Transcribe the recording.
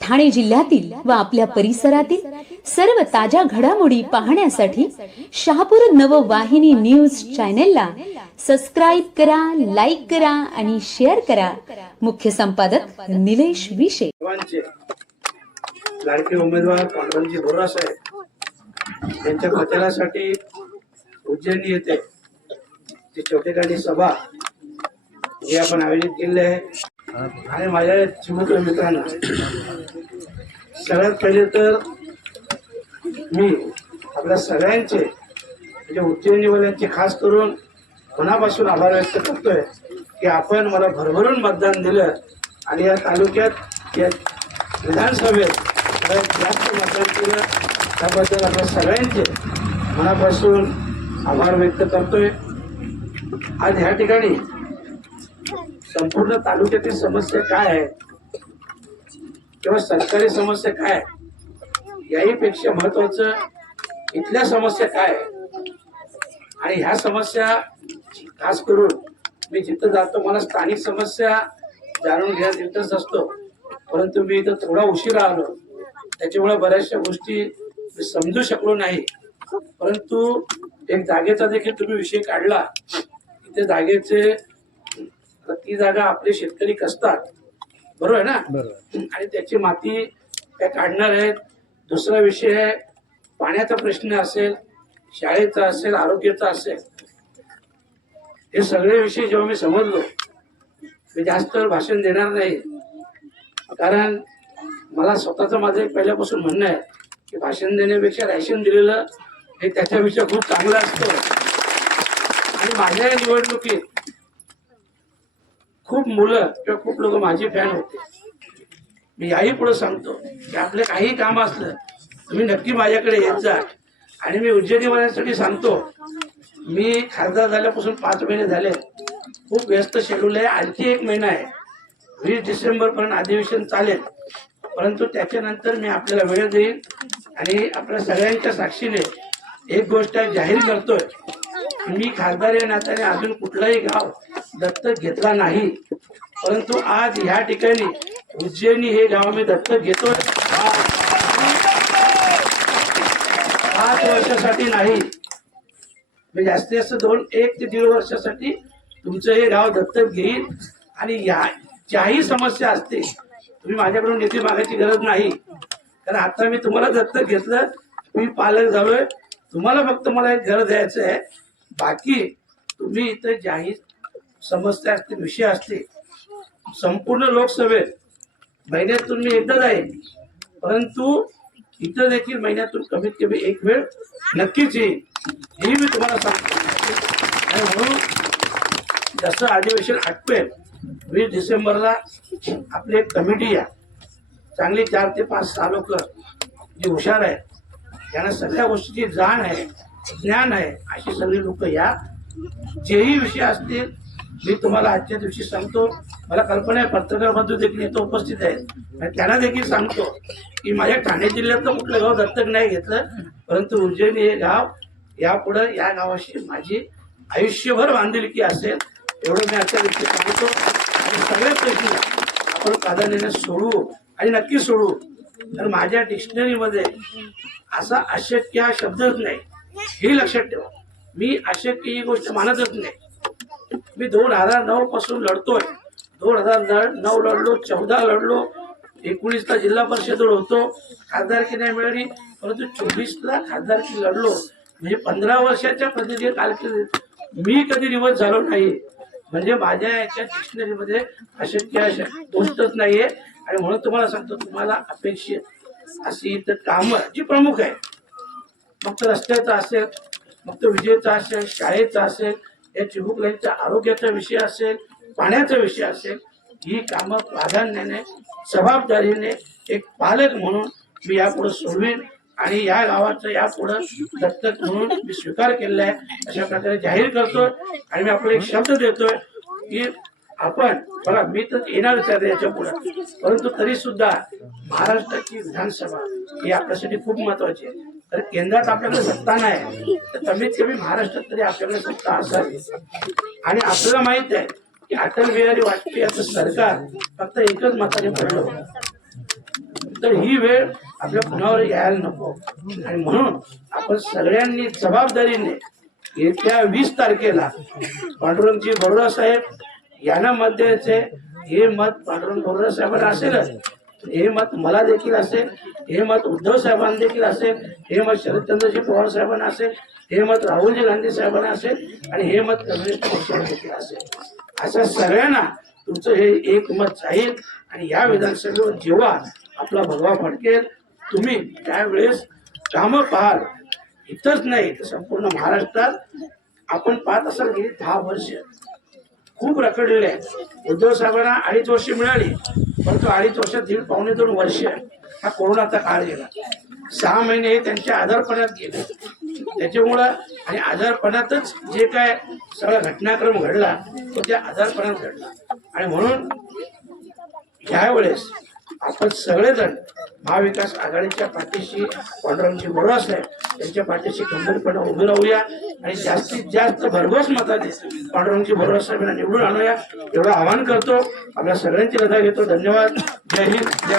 ठाणे जिल्ह्यातील व आपल्या परिसरातील सर्व ताज्या घडामोडी पाहण्यासाठी शहापूर नववाहिनी न्यूज चॅनेलला सबस्क्राईब करा लाईक करा आणि शेअर करा. मुख्य संपादक निलेश विशे. लाडके उमेदवार पांडुरंगजी बोरा साहेब. यांच्या प्रचारासाठी उज्जैनी येते ती छोटेखानी सभा हे आपण आयोजित केले आहे. आणि माझ्या चिमुक मित्रांना सगळ्यात पहिले तर मी आपल्या सगळ्यांचे म्हणजे उज्जैनीवाल्यांचे खास करून मनापासून आभार व्यक्त करतोय की आपण मला भरभरून मतदान दिलं आणि या तालुक्यात या विधानसभेत मला जास्त मतदान केलं. त्याबद्दल आपल्या सगळ्यांचे मनापासून आभार व्यक्त करतोय. आज ह्या ठिकाणी संपूर्ण तालुक्यातील समस्या काय आहे? किंवा सरकारी समस्या काय आहे? याही पेक्षा महत्वाचं इथल्या समस्या काय आहे? आणि ह्या समस्या खास करून मी जिथं जातो मला स्थानिक समस्या जाणून घेण्यात इंटरेस्ट असतो. परंतु मी इथं थोडा उशीर आलो. त्याच्यामुळे बऱ्याचशा गोष्टी मी समजू शकलो नाही. परंतु एक जागेचा देखील तुम्ही विषय काढला. की त्या जागेचे ती जागा आपले शेतकरी कसतात? बरोबर आहे ना? आणि त्याची माती त्या काढणार आहेत? दुसरा विषय आहे पाण्याचा प्रश्न असेल शाळेचा असेल आरोग्याचा असेल हे सगळे विषय जेव्हा मी समजलो मी जास्त भाषण देणार नाही. कारण मला स्वतःचं माझं पहिल्यापासून म्हणणं आहे की भाषण देण्यापेक्षा रॅशन दिलेलं हे त्याच्यापेक्षा खूप चांगलं असतं. आणि माझ्या निवडणुकीत खूप मुलं किंवा खूप लोक माझे फॅन होते. मी याही पुढे सांगतो की आपलं काही काम असलं तुम्ही नक्की माझ्याकडे येत जा. आणि मी उज्जैनीवाल्यांसाठी सांगतो मी खासदार झाल्यापासून पाच महिने झाले. खूप व्यस्त शेड्यूल आहे. आणखी एक महिना आहे. वीस डिसेंबरपर्यंत अधिवेशन चालेल. परंतु त्याच्यानंतर मी आपल्याला वेळ देईन आणि आपल्या सगळ्यांच्या साक्षीने एक गोष्ट जाहीर करतोय. मी खासदार या नात्याने अजून कुठलाही गाव दत्तक घेतला नाही. परंतु आज ह्या ठिकाणी उज्जैनी हे गाव मी दत्तक घेतोय. पाच वर्षासाठी नाही. मी जास्तीत जास्त दोन एक ते दीड वर्षासाठी तुमचं हे गाव दत्तक घेईन आणि या ज्याही समस्या असते तुम्ही माझ्याकडून निधी मागायची गरज नाही. कारण आता मी तुम्हाला दत्तक घेतलं मी पालक झालोय. तुम्हाला फक्त मला एक घर द्यायचं आहे. बाकी तुम्ही इथं ज्याही समस्या असतील विषय असतील संपूर्ण लोकसभेत महिन्यातून मी एकदा जाईल. परंतु इथं देखील महिन्यातून कमीत कमी एक वेळ नक्कीच येईल. हेही मी तुम्हाला सांगतो. आणि म्हणून जसं अधिवेशन आटपेल वीस डिसेंबरला आपली एक कमिटी या. चांगली चार ते पाच सहा लोक जी हुशार आहेत त्यांना सगळ्या गोष्टीची जाण आहे ज्ञान आहे अशी सगळी लोक या. जेही विषय असतील मी तुम्हाला आजच्या दिवशी सांगतो मला कल्पना आहे पत्रकार बंधू देखील इथं उपस्थित आहेत. आणि त्यांना देखील सांगतो की माझ्या ठाणे जिल्ह्यातलं कुठलं गाव दत्तक नाही घेतलं परंतु उज्जैनी हे गाव यापुढं या गावाशी माझी आयुष्यभर बांधिलकी असेल एवढं मी आजच्या दिवशी सांगतो. आणि सगळे प्रश्न आपण प्राधान्याने सोडवू आणि नक्की सोडवू तर माझ्या डिक्शनरीमध्ये असा अशक्य हा शब्दच नाही. हे लक्षात ठेवा. मी अशक्य ही गोष्ट मानतच नाही. मी दोन हजार नऊ पासून लढतोय. दोन हजार नऊ लढलो चौदा लढलो. एकोणीसला जिल्हा परिषद होतो. खासदारकी नाही मिळाली परंतु चोवीसला खासदारकी लढलो. म्हणजे पंधरा वर्षाच्या पद्धतीने कारकिर्दीत मी कधी रिवर्स झालो नाही म्हणजे माझ्या याच्या डिक्शनरीमध्ये अशक्य अशा गोष्टच नाहीये. आणि म्हणून तुम्हाला सांगतो तुम्हाला अपेक्षित अशी इथं कामं जी प्रमुख आहे. मग तो रस्त्याचा असेल मग तो विजेचा असेल शाळेचा असेल या लाईनचा आरोग्याचा विषय असेल पाण्याचा विषय असेल ही कामं प्राधान्याने जबाबदारीने एक पालक म्हणून मी यापुढे सोडवीन आणि या गावाचं यापुढे दत्तक म्हणून मी स्वीकार केलेला आहे. अशा प्रकारे जाहीर करतोय आणि मी आपल्याला एक शब्द देतोय की आपण बघा मी तर येणारच आहे याच्यापुढे परंतु तरी सुद्धा महाराष्ट्राची विधानसभा ही आपल्यासाठी खूप महत्वाची आहे. तर केंद्रात आपल्याकडे सत्ता नाही. तर कमीत कमी महाराष्ट्रात तरी आपल्याकडे सत्ता असावी. आणि आपल्याला माहीत आहे की अटल बिहारी वाजपेयी याचं सरकार फक्त एकच मताने पडलं तर ही वेळ आपल्या कुणावर यायला नको. आणि म्हणून आपण सगळ्यांनी जबाबदारीने येत्या वीस तारखेला पांडुरंगजी बरोडा साहेब यांना मत द्यायचे हे मत पांडुरंग बरोबर साहेबांना असेलच. हे मत मला देखील असेल हे मत उद्धव साहेबांना देखील असेल हे मत शरदचंद्रजी पवार साहेबांना असेल हे मत राहुलजी गांधी साहेबांना असेल आणि हे मत कम्युनिस्ट पक्षाला देखील असेल. अशा सगळ्यांना तुमचं हे एक मत जाईल आणि या विधानसभेवर जेव्हा आपला भगवा फडकेल तुम्ही त्यावेळेस कामं पाहाल. इथंच नाही तर संपूर्ण महाराष्ट्रात आपण पाहत असाल गेली दहा वर्ष खूप रखडलेले आहेत. उद्धव साहेबांना अडीच वर्ष मिळाली. परंतु अडीच वर्षात दीड पावणे दोन वर्ष हा कोरोनाचा काळ गेला. सहा महिने हे त्यांच्या आजारपणात गेले. त्याच्यामुळं आणि आजारपणातच जे काय सगळा घटनाक्रम घडला तो त्या आजारपणात घडला. आणि म्हणून यावेळेस आपण सगळेजण महाविकास आघाडीच्या पाठीशी पांडुरंगजी बरोबर साहेब त्यांच्या पाठीशी खंबीरपणे उभे राहूया आणि जास्तीत जास्त भरघोस मताने पांडुरंगजी बरोबर साहेबांना निवडून आणूया. एवढं आवाहन करतो. आपल्या सगळ्यांची रजा घेतो. धन्यवाद. जय हिंद. जय